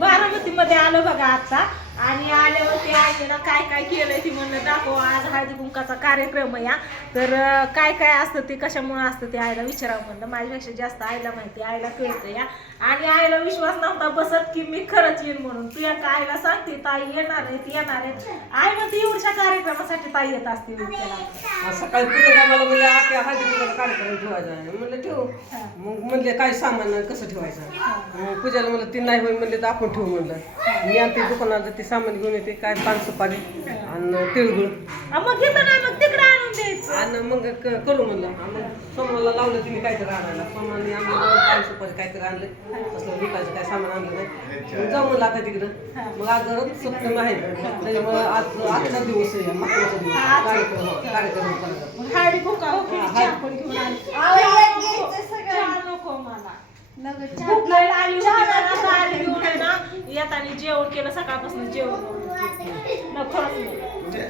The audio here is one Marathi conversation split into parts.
बारामती मध्ये आलो बघा आता. आणि आल्यावरती आईने काय काय केलंय ती म्हणलं दाखव आज हळदी कुंकाचा कार्यक्रम आहे हा. तर काय काय असतं ते कशामुळे असतं ते आईला विचारावं म्हणलं. माझ्यापेक्षा जास्त आईला माहिती आईला कळतं या आणि आईला विश्वास नव्हता बसत की मी खरंच येईन म्हणून. तू या आईला सांगते ताई येणार आहेत येणार आहेत आई म्हणते एवढ्या कार्यक्रमासाठी ताई येत असते सकाळी कार्यक्रम ठेवायचा आहे. म्हणलं ठेवू. मग म्हणले काय सामान कसं ठेवायचं? पूजाला म्हणलं ती नाही होईल म्हणले तर आपण ठेवू म्हणलं. मी आणते दुकानात ते सामान घेऊन येते काय पान सुपारी आणि तिळगुळ. मग घेतं नाही मग तिकडे आणून द्यायचं. आणि मग क- करू म्हणलं. आणि सोमवारला लावलं तिने काहीतरी आणायला. सोमवारने आम्ही दोन पान सुपारी काहीतरी आणलं. तसलं विकायचं काय सामान आणलं नाही. मग जाऊ म्हणलं आता तिकडं. मग आज रथ सप्तमी आहे. त्याच्यामुळे आज आजचा दिवस आहे. दिवस. कार्यक्रम कार्यक्रम करायचा मग हळदी कुंका हो की चहा पण घेऊन चहा नको मला भूक लय लागली होती तर आता आली घेऊन आहे ना येताना जेवण केलं सकाळपासून जेवण न खरंच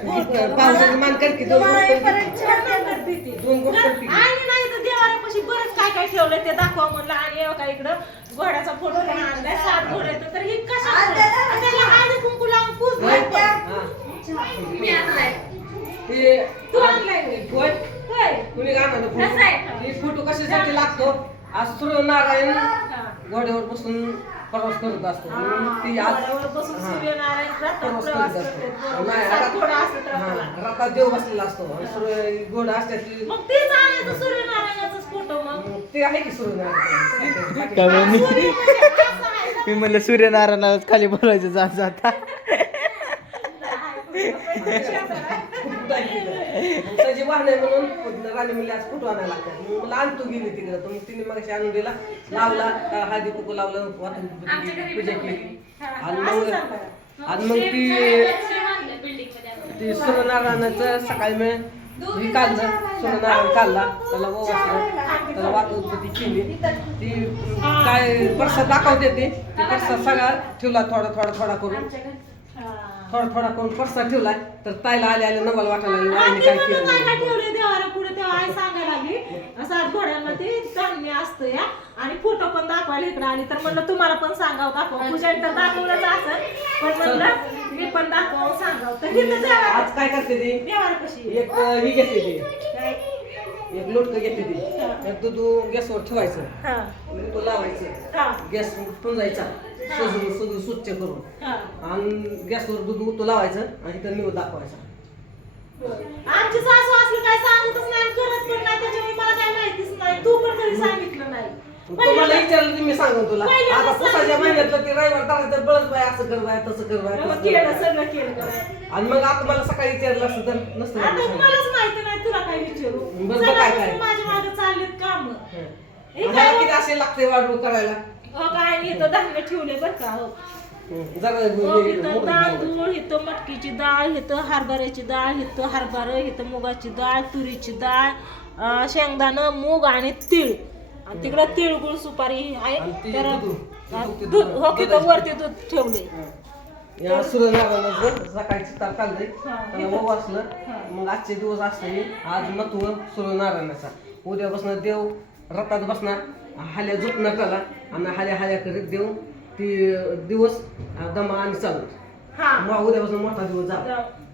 नाही. पावसाची मान कर की दोन गोष्टी छान करते ती. दोन गोष्टी कर की. आणि नाही तर देवाऱ्यापाशी बरंच काय काय ठेवलंय ते दाखवा म्हणलं आणि एवढा इकडं घोड्याचा फोटो पण आणलाय सात घोडे आहेत. तर ही कशा त्याला हळदी कुंकू लावून पूजलंय पण. ते तू आणलाय होय? होय होय. कुणी? फोटो हे फोटो कशासाठी लागतो आज सूर्यनारायण हा. घोड्यावर बसून प्रवास करत असतो म्हणून ती आज हा. प्रवास करत. असतो नाही, रथात- हा, देव बसलेला असतो सूर्य घोडा असतात की मग तेच आणायचं सूर्यनारायणाचाच फोटो मग मग ते आहे की सूर्यनारायण काय हा, म्हणे? सूर्य म्हणजे असं आहे ना. मी म्हणलं सूर्यनारायणाला खाली बोलायचं जात जाता त्याची वाहन आहे म्हणून राणी म्हणली आज फोटो आणायला लागतात? मग मला आणतो गेली तिकडे. तर मग तिने मग आणून दिला लावला हळदी कुकू लावलं वाटून पूजा केली. आणि मग आणि मग ती ती सूर्यनारायणाचं सकाळी मी हे काढलं सूर्यनारायण काढला त्याला ओवासलं त्याला वाटून केली. ती काय प्रसाद दाखवते ते ती प्रसाद सगळा ठेवला थोडा थोडा थोडा करून. थोडा थोडा करून प्रसाद ठेवलाय तर ताईला आले आले नवाला वाटायला लागली. आईने काय केलं? नाही. ठेवले देवाला पुढे. तेव्हा आई सांगायला लागली असं घोड्यांना ते चांगले असतं या आणि फोटो पण दाखवायला इकडे आली. तर म्हणलं तुम्हाला पण सांगावं दाखवा. पूजा तर दाखवलंच असं पण म्हणलं मी पण दाखवावं सांगावं. तर देवाला आज काय करते ती? देवाला कशी एक अं, ही घेते ती. काय? एक लोटकं घेते ती. त्यात दूध गॅसवर ठेवायचं. हा, तो लावायचं. हा, गॅस पुंजायचा सजून सजून स्वच्छ करून हा. आणि गॅसवर दूध उतू लावायचं आणि इथं निवड दाखवायचा आमची सासू असलं काय सांगतच नाही आणि करत पण नाही त्याच्यामुळे मला काय माहितीच नाही तू पण कधी सांगितलं नाही तुम्हाला विचारलं की मी सांगून तुला पहिल्यांदा आता पुसाच्या सांगितलं. महिन्यातलं ते रविवार तर बळच बाय असं कर बाय तसं कर बाय मग तसं केलं कर बाय. सगळं केलं करायचं. आणि मग आता मला सकाळी विचारलं असतं तर नसतं आता मला सांगितलं. मलाच माहिती नाही तुला काय विचारू बरं, बरं, काय, काय? सगळ्यांपासून माझ्या मागे चाललेत काम हं. आणि किती असे लागते वाढू करायला काय नाही इथं धान्य ठेवले बरं का हो हं. हो, हे- इथं. तांदूळ इथं मटकीची डाळ इथं हरभऱ्याची डाळ इथं हरभरा इथं मुगाची डाळ तुरीची डाळ अं, शेंगदाणं मूग आणि तीळ आणि तिकडं तिळगुळ सुपारी आहे आणि ती तर दूध. हा, दूध- दूध हो तिथं दुधाची. वरती दूध ठेवले हं. या सूर्यनारायणाचं सकाळी चित्तार काढलंय हा. त्याला ओव असलं हा. मग आजचे दिवस असते आज महत्त्व सूर्यनारायणाचा उद्यापासून देव रथात बसणार हाल्या झोपणार त्याला आणि हाल्या हाल्या करीत देव ती दिवस दमा आणि चालू हा. मग उद्यापासून मोठा दिवस जा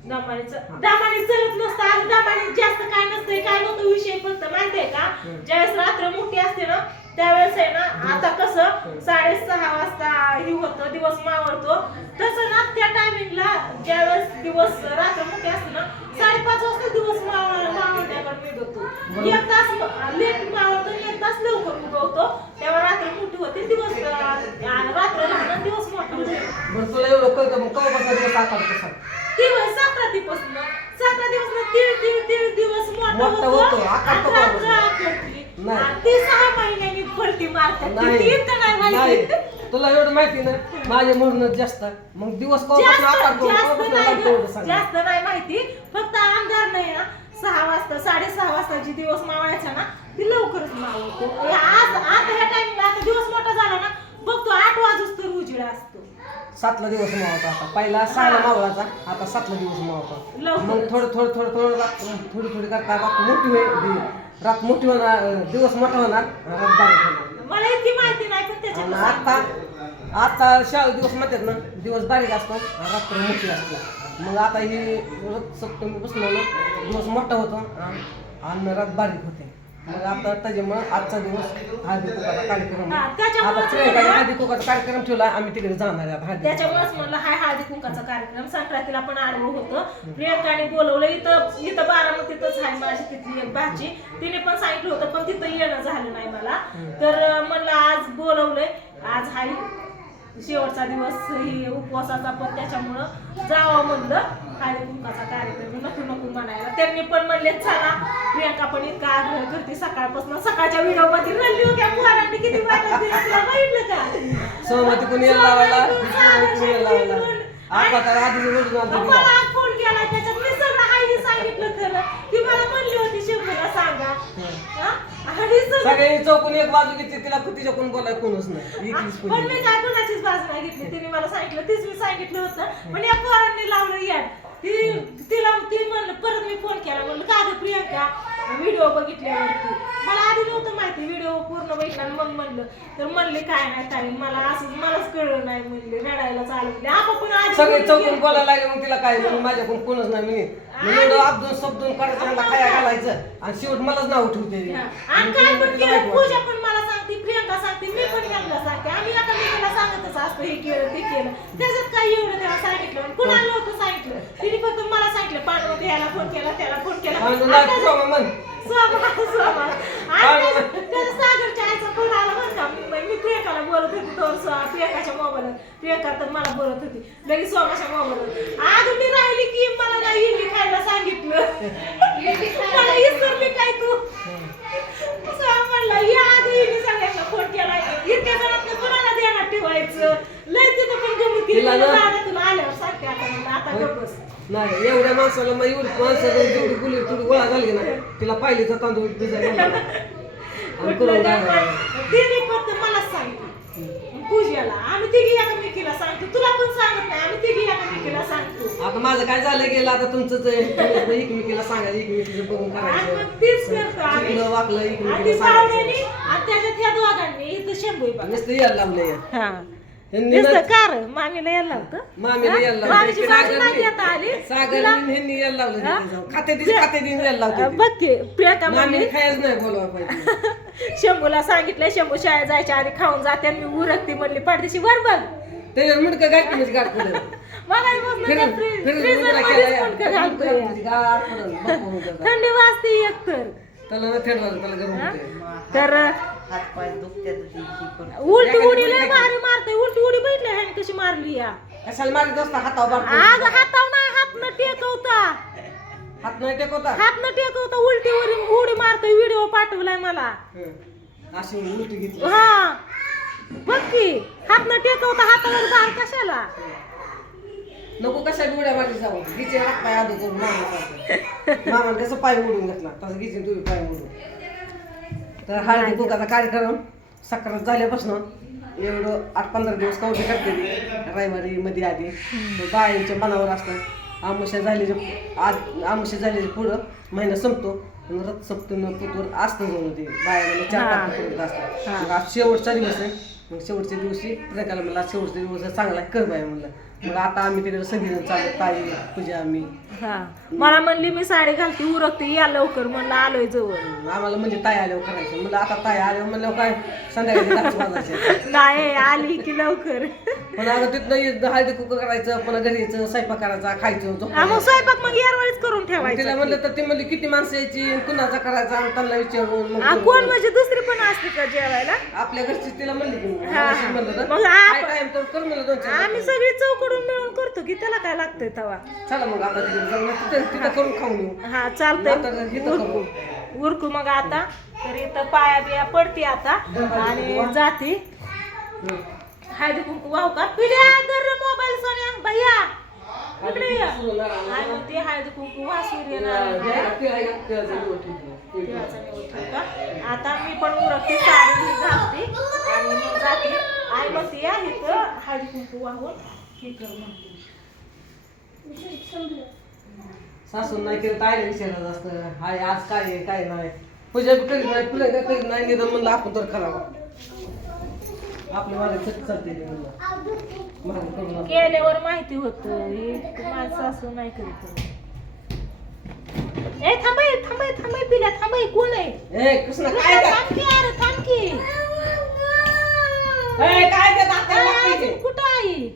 दमानीचं दमानी चलत नसतं. आणि दमानी जास्त काय नसतंय काय होतं विषय फक्त माहितीये का? ज्यावेळेस रात्र मोठी असते ना त्यावेळेस आहे ना आता कसं साडेसहा वाजता ही होतं दिवस मावळतो तसं ना त्या टायमिंगला ज्यावेळेस दिवस रात्र मोठी असते ना साडेपाच वाजता दिवस मावळ एक तास लेट आणि एक तास लवकर उगवतो तेव्हा रात्र मोठी होते दिवस रात्र लहान दिवस मोठा बरं तुला एवढं कळतं मग? कवापासून दिवस आता कसा दिवस संक्रांतीपासून संक्रांतीपासून तीळ तीळ तीळ दिवस मोठा होतो. आणि तो रात्र ती सहा महिन्यांनी पलटी मारतात. ती नाही. माहिती. तुला एवढं माहिती ना? माझे म्हणूनच जास्त. मग दिवस कवापासून जास्त आकार जास्त नाही माहिती. फक्त अंधार नाही ना? सहा वाजता साडेसहा वाजता जी दिवस मावायचा ना ती लवकरच मावळतो. हे आज आता ह्या टाइमला आता दिवस मोठा झाला ना बघतो आठ वाजूस तर उजेड असतो. सातला दिवस मावता आता. पहिला सहाला मावळाचा आता सातला दिवस मावता लवकर. मग थोडं थोडं थोडं थोडं रात थोडी थोडी करता रात मोठी होईल रात मोठी होणार दिवस मोठा होणार रात बारीक होणार. मला इतकी माहिती नाही पण आणि त्याच्यात आता आता शाळा दिवस म्हणतात ना दिवस बारीक असतो रात्र मोठी असते. मग आता ही रथ सप्तमी बसलो ना दिवस मोठा होतो. आणि- रात बारीक होते. मग आता त्याच्यामुळं आजचा दिवस हळदी कुकाचा कार्यक्रम. हा. त्याच्यामुळंच आता प्रियंकाने म्हणलं- हळदी कुकाचा कार्यक्रम ठेवला आम्ही तिकडे जाणार आहे आता हळदी त्याच्यामुळेच म्हणलं हाय हळदी कुंकाचा कार्यक्रम. संक्रांतीला पण आडवं होतं. प्रियंकाने बोलवलं इथं इथं बारामतीतच आहे माझी तिथली एक भाची. तिने पण सांगितलं होतं पण तिथं येणं झालं नाही मला. तर अं, म्हणलं आज बोलवलंय. आज हाय शेवटचा दिवस ही उपवासाचा पण त्याच्यामुळं जावं म्हणलं. हळदी कुंकाचा कार्यक्रम नको नको म्हणायला. त्यांनी पण म्हणले चला प्रियंका पण इतका आग्रह करते. सकाळपासून सकाळच्या व्हिडिओमध्ये रडली होत्या पोरांनी किती बघितलं का? सहमती कोणी लावायला? आज फोन केला त्याच्यात सांगितलं खरं. ती मला म्हणली होती शिवला सांगा. हा? आणि सगळं- सगळ्यांनी चौकून एक बाजू घेतली तिला तिच्या कोण बोलाय कोणच नाही. एकलीच पण मी काय कोणाचीच बाजू नाही घेतली. तिने मला सांगितलं तीच मी सांगितलं होतं. पण या पोरांनी लावलं याड. ती तिला ती म्हणलं परत मी फोन केला. म्हणलं का गं प्रियंका? व्हिडिओ बघितल्यावरती. मला आधी नव्हतं माहिती व्हिडिओ पूर्ण बघितला मग म्हणलं तर म्हणले काय नाही काय मला असं मलाच कळलं नाही म्हणले रडायला चालू केली. आपण पण आधी सगळे चौकून बोलायला लागले मग तिला काय म्हणून माझ्याकडून कोणच नाही आपदून सबदून मला खाया घालायचं? आणि शेवट मलाच नाव ठेवते. आणि काय पण केलं पूजा पण मला सांगते प्रियंका सांगते मी पण यांना सांगते. आम्ही आता मी सांगतच असतो हे केलं ते केलं. त्याच्यात काय एवढं त्याला सांगितलं कुणाला नव्हतं सांगितलं. तिने फक्त मला सांगितलं ह्याला फोन केला त्याला फोन केला. आणि म्हण. आणि त्याचं सागरच्या आईचा फोन आला बरं का मी मी प्रियंकाला बोलत होती तर प्रियंकाच्या मोबाईल प्रियंका तर मला बोलत होती. लगेच सोमाच्या मोबाईल आज मी राहिली की मला नाही इडली खायला सांगितलं. मला इसरली काय तू? म्हणलं या आधी फोन केलाय. इतक्या जणांना कोणाला ध्यानात ठेवायचं? लय तिथं पण गमत केली तिला ना- म्हणलं, तुला आल्यावर सांगते आता म्हणलं आता नाही एवढ्या माणसाला मग एवढी माणसाला जेवढी गुली थोडी गोळा झाली ना तिला पाहिली तर तांदूळ. आणि करून पूजाला आम्ही तिघी एकमेकीला सांगतो. तुला पण सांगत नाही आम्ही तिघी एकमेकीला सांगतो. आता माझं काय झालं गेलं? आता तुमचं एकमेकीला सांगायचं एकमेकीचं बघून आणि करायचं मग तीच करतो आम्ही. इकडं वाकलं आणि एकमेकीला ती पाहुण्यानी सांगायचं आणि त्याच्यात ह्या दोघांनी इथं शंभू बघा. नुसतं यायला लावलंय हा. ह्यांनी नुसतं ना- कार मामीला यायला होतं मामीला यायला लावलं. मामीची नाही आली. सागरने ह्यांनी यायला लावलं. हा? तिथे जाऊन. खाते दिस खाते दिन यायला लावते बघ की प्रियंका मामीने म्हणली खायच नाही बोलवा पाहिजे. शंभूला सांगितलं शंभू शाळेत जायच्या आधी खाऊन जाते आणि मी उरकते म्हणली पाठीशी वर बघ. त्याच्यावर मुडकं गाठ म्हणजे गाठ पडेल फिरून- फिरून केला पडेल. थंडी वाजते एक तर. त्याला ना थेट वाजत त्याला गरम होते. तर हातपाय दुखत्यात ती ही पण. उलटी उडी लय भारी मारते उलटी उडी बघितली ह्याने कशी मारली या? कशाला मारित असता हातावर आग बारकं. हात नाही टेकवता? हात न टेकवता उलटी उडी उडी मारतोय व्हिडिओ पाठवलाय मला. हं. अशी उलटी घेतली. हा. बघ की हात न टेकवता हातावर बाहेर कशाला? नको कशा उड्या मारली जाऊ? घिचे हात पाय आधी करून मामा मामाने कसं पाय मोडून घेतला? तसं घिचे तुम्ही पाय मोडून. तर हळदी कुकाचा कार्यक्रम सक्रात झाल्यापासून एवढं आठ पंधरा दिवस कवडी करते ती. रविवारी मध्ये आधी. तर बायांच्या मनावर असतं. आमुष्या झाल्याच्या आज आमुष्या झाल्याच्या पुढं महिना संपतो. रथ सप्तमी पुतवर असतं जणू ते बायाला चार मग आज शेवटचा दिवस आहे. मग शेवटच्या दिवशी प्रत्येकाला म्हणलं आज शेवटचा दिवस चांगला कर बाय म्हणलं. मग आता आम्ही तिकडे सगळेजण चालू ताई पूजा आम्ही. हा. मला म्हणली मी साडी घालते उरकते या लवकर. म्हणलं आलोय जवळ. आम्हाला म्हणजे ताई आल्यावर करायचं. म्हणलं आता ताई आल्यावर म्हणल्यावर काय संध्याकाळी दहाच वाजायचे आली की लवकर. पण अगं तिथनं हळदी कुकं करायचं पुन्हा घरी यायचं स्वयंपाक करायचा खायचं हा. मग स्वयंपाक मग मग तिला म्हणलं तर ती म्हणली किती माणसं यायची? कुणाचा करायचा? आणि त्यांना विचारून मग हा, करू. कोण म्हणजे दुसरी पण असते का जेवायला? आपल्या घरची तिला म्हणली की मग. हा, अशी म्हणलं तर. मग आप- काय टाइम तर कर म्हणलं दोन चार आम्ही सगळी चौकडून मिळून करतो की त्याला काय लागतंय तवा? चला मग आता तिकडे जाऊ ना तिथं तिथं करून खाऊन येऊ. हा चालतंय. इथं उरकू उरकू मग आता. तर इथं पाया बिया पडते आता. आणि जाते. हळदी कुंकू वाहू का? पिल्या तर मोबाईल सोन्या. भैया. इकडे ये. मग ते हळदी कुंकू वासून येणार देवाचा का? आता मी पण उरकते साडी ही घालते. आणि मग जाते. आई या इथं हळदी कुंकू वाहून. हे कर म्हणते. सासून नाही केलं ताईला विचारायचं असतं हाय आज काय आहे काय नाही. पूजा बी करीत नाही तुला काय करीत नाही निदान म्हणलं आपण तर करावं. आपल्या चालते. केल्यावर माहिती होत. माझं सासू नाही करीत. ए थांबाय थांबाय थांबाय पिल्या थांबाय कोण आहे? ए कृष्णा काय काय थांब की अरे थांब की. ए, काय ते. दाताला कुठं आहे?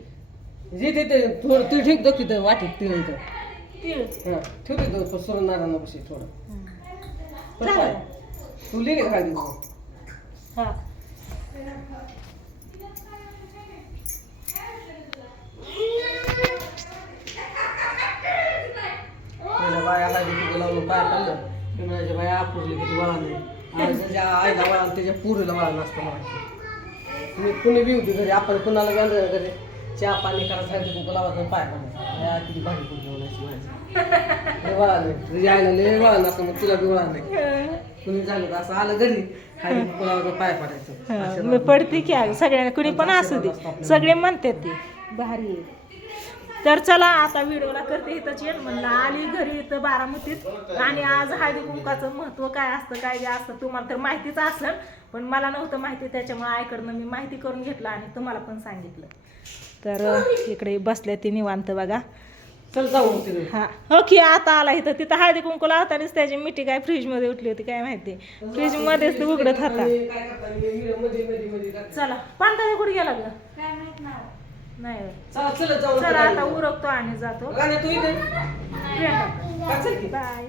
जे ते ते थोडं तू ठीक दो तिथं वाटीत तिळ इथं तीळ? हा ठेवते तो सूर्यनारायण बशी थोडं? तू लिहिले का हा पहिल्या बाया हळदी कुंकू लावून पाय पडलं की म्हणायच्या बाया पुरली किती वळा नाही आणि त्याच्या आईला वळा आणि त्याच्या पुरीला वळा नसतं म्हणायचे तुम्ही कुणी बी होती घरी आपण कुणाला ना घरी चहा पाणी करायचं हळदी कुंकू लावायचं आणि पाय बाया किती भारी पुरली म्हणायची म्हणायची लय वळा नाही तुझ्या आईला लय वळा नसतं मग तुला बी वळा नाही कुणी झालं असं आलं घरी लावायचं पाय पडायचं. मी पडते की अगं सगळ्यांना कुणी पण असू दे. सगळे म्हणतात ते भारी. तर चला आता व्हिडिओला करते इथंच येईल म्हणलं आली घरी इथं बारामतीत. आणि आज हळदी कुंकाचं महत्त्व काय असतं काय असतं तुम्हाला तर माहितीच असेल. पण मला नव्हतं माहिती त्याच्यामुळे आईकडनं मी माहिती करून घेतलं आणि तुम्हाला पण सांगितलं. तर इकडे बसल्या ती निवांत बघा. चल जाऊ हा. हो की आता आला इथं. तिथं हळदी कुंकू लावतानाच त्याची मिठी काय फ्रीजमध्ये उठली होती काय माहिती. फ्रीजमध्येच ते उघडत होता. काय करता मी मध्ये मध्ये मध्ये करता. चला पांढरा कुठे गेला नाही. चला चला जाऊ चला आता उरकतो आणि जातो. तू बाय